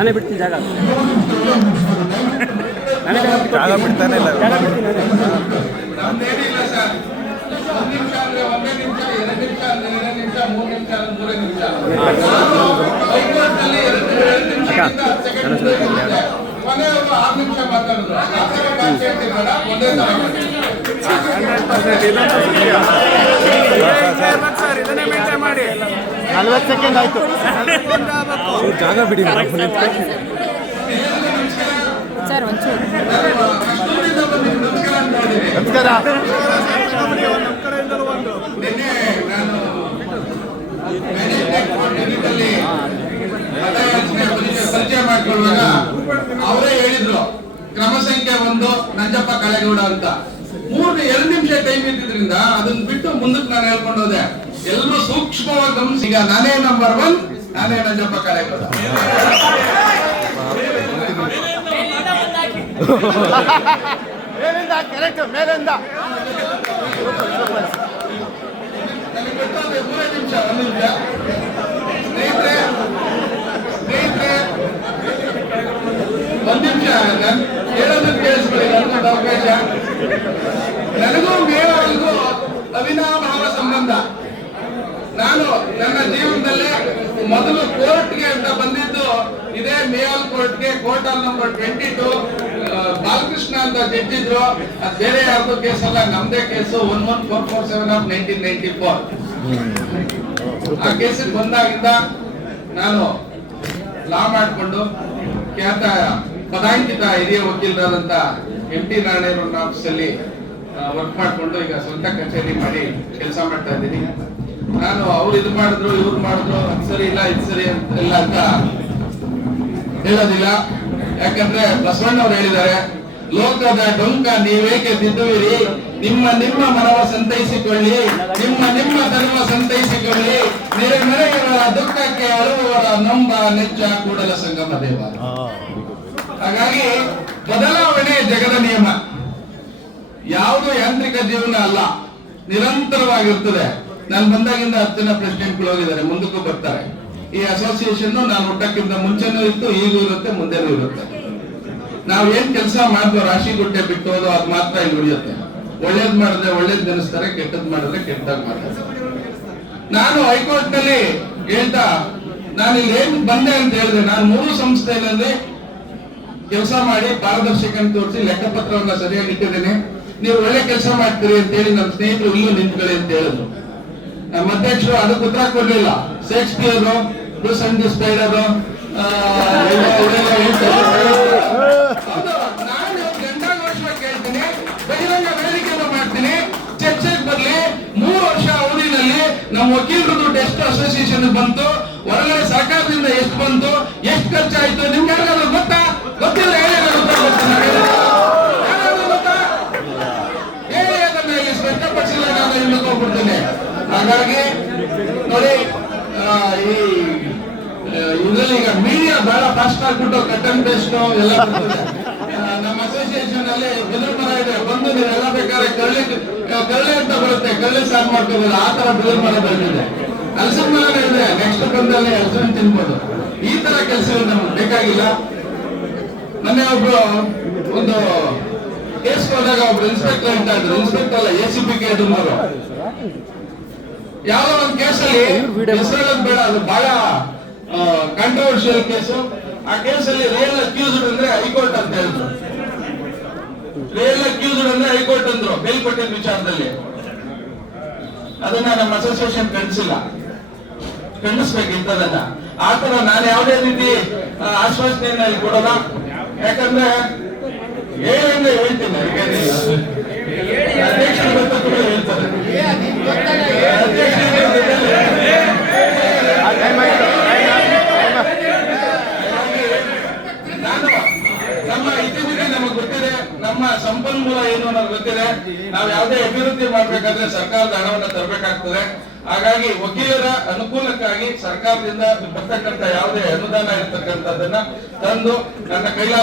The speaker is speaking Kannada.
ನಾನೇ ಬಿಡ್ತೀನಿ ಜಾಗ. ನಾನೇ ಜಾಗ ಬಿಡ್ತಾನೆ ಇಲ್ಲ. ಜಾಗ ಬಿಡ್ತೀನಿ. ನಮ್ದೇನಿಲ್ಲ ಸರ್. 1 ನಿಮಿಷ ಅಂದ್ರೆ 1 ನಿಮಿಷ, 2 ನಿಮಿಷ ಅಂದ್ರೆ 2 ನಿಮಿಷ, 3 ನಿಮಿಷ ಅಂದ್ರೆ 3 ನಿಮಿಷ. ಹೈಕೋರ್ಟ್ನಲ್ಲಿ 2 ನಿಮಿಷದಿಂದ 10 ಸೆಕೆಂಡ್ ಮುಂದೆ ಕೊನೆಯವರು 6 ನಿಮಿಷ ಮಾತಾಡಿದ್ರು. ಒಂದೇ ತರ ಮಾಡಿ 40 ಸೆಕೆಂಡ್ ಆಯ್ತು. ಜಾಗ ಬಿಡಿ ಸರ್ ಒಂಚೂರು ನಮಸ್ಕಾರ. ನಿನ್ನೆ ನಾನು ಪರಿಚಯ ಮಾಡ್ಕೊಳ್ಳುವಾಗ ಅವರೇ ಹೇಳಿದ್ರು ಕ್ರಮ ಸಂಖ್ಯೆ 1 ನಂಜಪ್ಪ ಕಳೆಗೌಡ ಅಂತ. 2 ನಿಮಿಷ ಟೈಮ್ ಇದ್ದಿದ್ರಿಂದ ಅದನ್ನ ಬಿಟ್ಟು ಮುಂದಕ್ಕೆ ನಾನು ಹೇಳ್ಕೊಂಡು ಹೋದೆ. ಎಲ್ಲರೂ ಸೂಕ್ಷ್ಮವಾಗಿ ಗಮನಿಸಿ. ಈಗ ನಾನೇ ನಂಬರ್ 1, ನಾನೇ ನಂಜಪ್ಪ ಕಳೆಗೌಡ. ಮೇಲಿಂದ ಕರೆಕ್ಟ್, ಮೇಲಿಂದ ನನಗೆ ಗೊತ್ತಾದ್ರೆ 3 ನಿಮಿಷ 1 ನಿಮಿಷ. ಸ್ನೇಹಿತರೆ 1 ನಿಮಿಷ ನಾನು ಹೇಳೋದನ್ನ ಕೇಳಿಸ್ಕೊಳ್ಳಿ. ನನಗೊಂದು ಅವಕಾಶ. ನನಗೂ ಮೇಳಗೂ ಅವಿನಾಭಾವ ಸಂಬಂಧ. ನಾನು ನನ್ನ ಜೀವನದಲ್ಲೇ ಮೊದಲು ಕೋರ್ಟ್ಗೆ ಅಂತ ಬಂದಿದ್ದು ಇದೇ ಮೇಯಲ್ ಕೋರ್ಟ್ಗೆ. ಕೋರ್ಟ್ ನಂಬರ್ 22 ಬಾಲಕೃಷ್ಣ ಅಂತ ಜಡ್ಜ್ ಇದ್ರು. ಅದು ಬೇರೆ ಯಾರ್ದು ಕೇಸ್ ಅಲ್ಲ, ನಮ್ದೇ ಕೇಸು. 11447 ಆಫ್ 1994. ಆ ಕೇಸಿಗೆ ಬಂದಾಗಿಂದ ನಾನು ಲಾ ಮಾಡಿಕೊಂಡು ಖ್ಯಾತ ಪದಾಂಕಿತ ಹಿರಿಯ ವಕೀಲರಾದಂತ MT ನಾರಾಯಣ್ ಆಫೀಸಲ್ಲಿ ವರ್ಕ್ ಮಾಡಿಕೊಂಡು ಈಗ ಸ್ವಂತ ಕಚೇರಿ ಮಾಡಿ ಕೆಲಸ ಮಾಡ್ತಾ ಇದ್ದೀನಿ. ನಾನು ಅವ್ರು ಇದು ಮಾಡಿದ್ರು ಇವ್ರು ಮಾಡಿದ್ರು ಅದು ಸರಿ ಇಲ್ಲ ಇದು ಸರಿ ಇಲ್ಲ ಅಂತ ಹೇಳೋದಿಲ್ಲ. ಯಾಕಂದ್ರೆ ಬಸವಣ್ಣವ್ರು ಹೇಳಿದ್ದಾರೆ, ಲೋಕದ ಡೊಂಕ ನೀವೇಕೆ ತಿದ್ದುವಿರಿ, ನಿಮ್ಮ ನಿಮ್ಮ ಮನವ ಸಂತೈಸಿಕೊಳ್ಳಿ, ನಿಮ್ಮ ನಿಮ್ಮ ಧರ್ಮ ಸಂತೈಸಿಕೊಳ್ಳಿ, ನೆರೆಯವರ ದುಃಖಕ್ಕೆ ಅಳುವವರ ನಂಬ ನೆಚ್ಚ ಕೂಡಲ ಸಂಗಮ ದೇವ. ಹಾಗಾಗಿ ಬದಲಾವಣೆ ಜಗದ ನಿಯಮ. ಯಾವುದು ಯಾಂತ್ರಿಕ ಜೀವನ ಅಲ್ಲ, ನಿರಂತರವಾಗಿರ್ತದೆ. ನಾನು ಬಂದಾಗಿಂದ 10 ಜನ ಪ್ರೆಸಿಡೆಂಟ್ಗಳು ಹೋಗಿದ್ದಾರೆ, ಮುಂದಕ್ಕೂ ಬರ್ತಾರೆ. ಈ ಅಸೋಸಿಯೇಷನ್ ನಾನು ಹುಟ್ಟಕ್ಕಿಂತ ಮುಂಚೆನೂ ಇತ್ತು, ಈಗೂ ಇರುತ್ತೆ, ಮುಂದೆನೂ ಇರುತ್ತೆ. ನಾವ್ ಏನ್ ಕೆಲಸ ಮಾಡಿದ್ವು ರಾಶಿ ಗುಡ್ಡೆ ಬಿಟ್ಟೋದು ಅದು ಮಾತ್ರ ಇಲ್ಲಿ ಉಳಿಯುತ್ತೆ. ಒಳ್ಳೇದ್ ಮಾಡಿದ್ರೆ ಒಳ್ಳೇದ್ ನೆನೆಸ್ತಾರೆ, ಕೆಟ್ಟದ್ ಮಾಡಿದ್ರೆ ಕೆಟ್ಟದಾಗ ಮಾಡ್ತಾರೆ. ನಾನು ಹೈಕೋರ್ಟ್ ನಲ್ಲಿ ಹೇಳ್ತಾ ನಾನು ಇಲ್ಲಿ ಏನ್ ಬಂದೆ ಅಂತ ಹೇಳಿದ್ರೆ, ನಾನು 3 ಸಂಸ್ಥೆಯಲ್ಲಿ ಕೆಲಸ ಮಾಡಿ ಪಾರದರ್ಶಕ ತೋರಿಸಿ ಲೆಕ್ಕಪತ್ರವನ್ನ ಸರಿಯಾಗಿ ಇಟ್ಟಿದ್ದೇನೆ. ನೀವು ಒಳ್ಳೆ ಕೆಲಸ ಮಾಡ್ತೀರಿ ಅಂತ ಹೇಳಿ ನಮ್ಮ ಸ್ನೇಹಿತರು ಇಲ್ಲೂ ನಿಂತ್ಕೊಳ್ಳಿ ಅಂತ ಹೇಳಿದ್ರು. ನಮ್ಮ ಅಧ್ಯಕ್ಷರು ಅದಕ್ಕೆ ಉತ್ತರ ಕೊಡ್ಲಿಲ್ಲ. Shakespeare, Bruce and the spider, ನಾನು ಗಂಟಾಘೋಷವಾಗಿ ಕೇಳ್ತೀನಿ, ಬಹಿರಂಗ ವೇದಿಕೆಯನ್ನು ಮಾಡ್ತೀನಿ, ಚರ್ಚೆಗೆ ಬರ್ಲಿ. 3 ವರ್ಷ ಅವಧಿನಲ್ಲಿ ನಮ್ಮ ವಕೀಲರ ದುಡ್ಡು ಎಷ್ಟು ಅಸೋಸಿಯೇಷನ್ ಬಂತು, ಹೊರಗಡೆ ಸರ್ಕಾರದಿಂದ ಎಷ್ಟು ಬಂತು, ಎಷ್ಟು ಖರ್ಚಾಯ್ತು, ನಿಮ್ಗೆ ಯಾರಿಗಾದ್ರೂ ಗೊತ್ತಾ? ಗೊತ್ತಿಲ್ಲ, ಹೇಳಿ ಅದನ್ನ ಇಲ್ಲಿ ಸ್ಪಷ್ಟಪಡಿಸಿಲ್ಲ, ನಾನು ಇನ್ನಕ್ಕೆ ಹೋಗ್ಬಿಡ್ತೇನೆ. ಹಾಗಾಗಿ ನೋಡಿ, ಈ ಇದರಲ್ಲಿ ಈಗ ಮೀಡಿಯಾ ಬಹಳ ಫಾಸ್ಟ್ ಆಗ್ಬಿಟ್ಟು ಕಟ್ ಅಂಡ್ ಪೇಸ್ಟ್ ಎಲ್ಲ ನಮ್ಮ ಅಸೋಸಿಯೇಷನ್ ಅಲ್ಲಿ ಬೆದರ್ ಮರ ಇದೆ, ಬಂದು ನೀವೆಲ್ಲ ಬೇಕಾದ್ರೆ ಕಳ್ಳಿ ಅಂತ ಬರುತ್ತೆ, ಕಳ್ಳಿ ಸಾರು ಮಾಡ್ಕೋಬಹುದು. ಆ ತರ ಬೆದರ್ ಮರ ಬೆಳೆದಿದೆ. ಹಲಸಿನ ಮರ ಇದೆ, ನೆಕ್ಸ್ಟ್ ಬಂದಲ್ಲಿ ಹಲಸಿನ ತಿನ್ಬೋದು. ಈ ತರ ಕೆಲಸಗಳು ನಮ್ಗೆ ಬೇಕಾಗಿಲ್ಲ. ಮೊನ್ನೆ ಒಬ್ರು ಒಂದು ಕೇಸ್ ಹೋದಾಗ ಒಬ್ರು ಇನ್ಸ್ಪೆಕ್ಟರ್ ಅಂತ ಇದ್ರು, ಇನ್ಸ್ಪೆಕ್ಟರ್ ಅಲ್ಲ ACP ಕೇಳಿದ್ರು. ಯಾವ ಒಂದು ಕೇಸಲ್ಲಿ ಹೆಸರು ಬೇಡ, ಅದು ಬಹಳ ಕಾಂಟ್ರವರ್ಷಿಯಲ್ ಕೇಸು. ಆ ಕೇಸಲ್ಲಿ ರಿಯಲ್ ಅಕ್ಯೂಸ್ಡ್ ಅಂದ್ರೆ ಹೈಕೋರ್ಟ್ ಅಂತ ಹೇಳಿದ್ರು. ರಿಯಲ್ ಅಕ್ಯೂಸ್ಡ್ ಅಂದ್ರೆ ಹೈಕೋರ್ಟ್ ಅಂದ್ರು ಮೇಲ್ಪಟ್ಟಿದ್ದ ವಿಚಾರದಲ್ಲಿ. ಅದನ್ನ ನಮ್ಮ ಅಸೋಸಿಯೇಷನ್ ಖಂಡಿಸಿಲ್ಲ, ಖಂಡಿಸ್ಬೇಕಿತ್ತದನ್ನ. ಆತರ ನಾನು ಯಾವುದೇ ರೀತಿ ಆಶ್ವಾಸನೆಯನ್ನ ಇಲ್ಲಿ ಕೊಡೋಲ್ಲ. ಯಾಕಂದ್ರೆ ಏನಂದ್ರೆ ಹೇಳ್ತೀನಿ, ಅಧ್ಯಕ್ಷರು ಹೇಳ್ತಾರೆ. ನಮ್ಮ ಇತಿಮಿತಿ ನಮಗೆ ಗೊತ್ತಿದೆ, ನಮ್ಮ ಸಂಪನ್ಮೂಲ ಏನು ಅನ್ನೋದು ಗೊತ್ತಿದೆ. ನಾವು ಯಾವುದೇ ಅಭಿವೃದ್ಧಿ ಮಾಡ್ಬೇಕಾದ್ರೆ ಸರ್ಕಾರದ ಹಣವನ್ನು ತರಬೇಕಾಗ್ತದೆ. ಹಾಗಾಗಿ ವಕೀಲರ ಅನುಕೂಲಕ್ಕಾಗಿ ಸರ್ಕಾರದಿಂದ ಬರ್ತಕ್ಕಂಥ ಯಾವುದೇ ಅನುದಾನ ಇರ್ತಕ್ಕಂಥದ್ದನ್ನ ತಂದು ನನ್ನ ಕೈಲಾದ